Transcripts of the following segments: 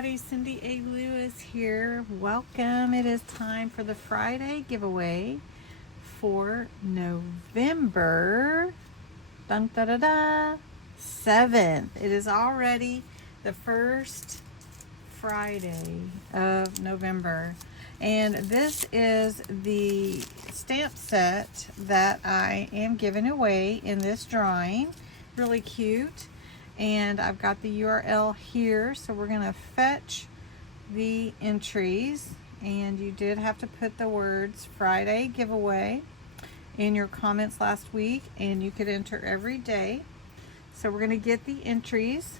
everybody, CindyALewis here. Welcome. It is time for the Friday giveaway for November 7th. It is already the first Friday of November. And this is the stamp set that I am giving away in this drawing. Really cute. And I've got the URL here, so we're going to fetch the entries. And you did have to put the words Friday giveaway in your comments last week, and you could enter every day. So we're going to get the entries.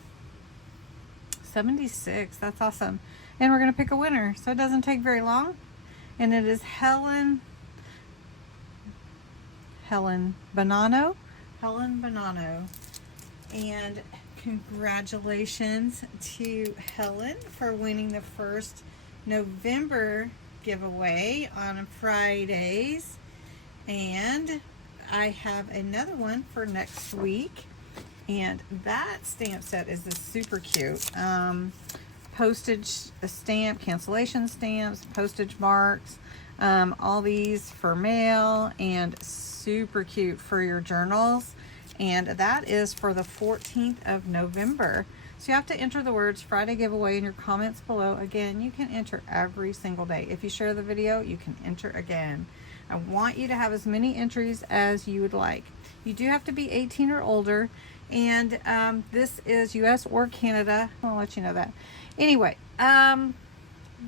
76, that's awesome. And we're going to pick a winner, so it doesn't take very long. And it is Helen Bonanno. And congratulations to Helen for winning the first November giveaway on Fridays. And I have another one for next week. And that stamp set is super cute. Postage stamp, cancellation stamps, postage marks, all these for mail, and super cute for your journals. And that is for the 14th of November. So you have to enter the words Friday giveaway in your comments below. Again, you can enter every single day. If you share the video, you can enter again. I want you to have as many entries as you would like. You do have to be 18 or older, and this is US or Canada. I'll let you know that. Anyway,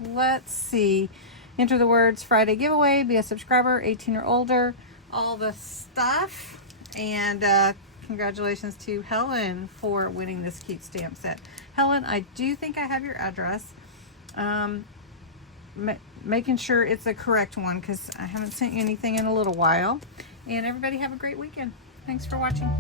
let's see. Enter the words Friday giveaway, be a subscriber, 18 or older, all the stuff. And congratulations to Helen for winning this cute stamp set. Helen, I do think I have your address. Making sure it's the correct one, because I haven't sent you anything in a little while. And everybody have a great weekend. Thanks for watching.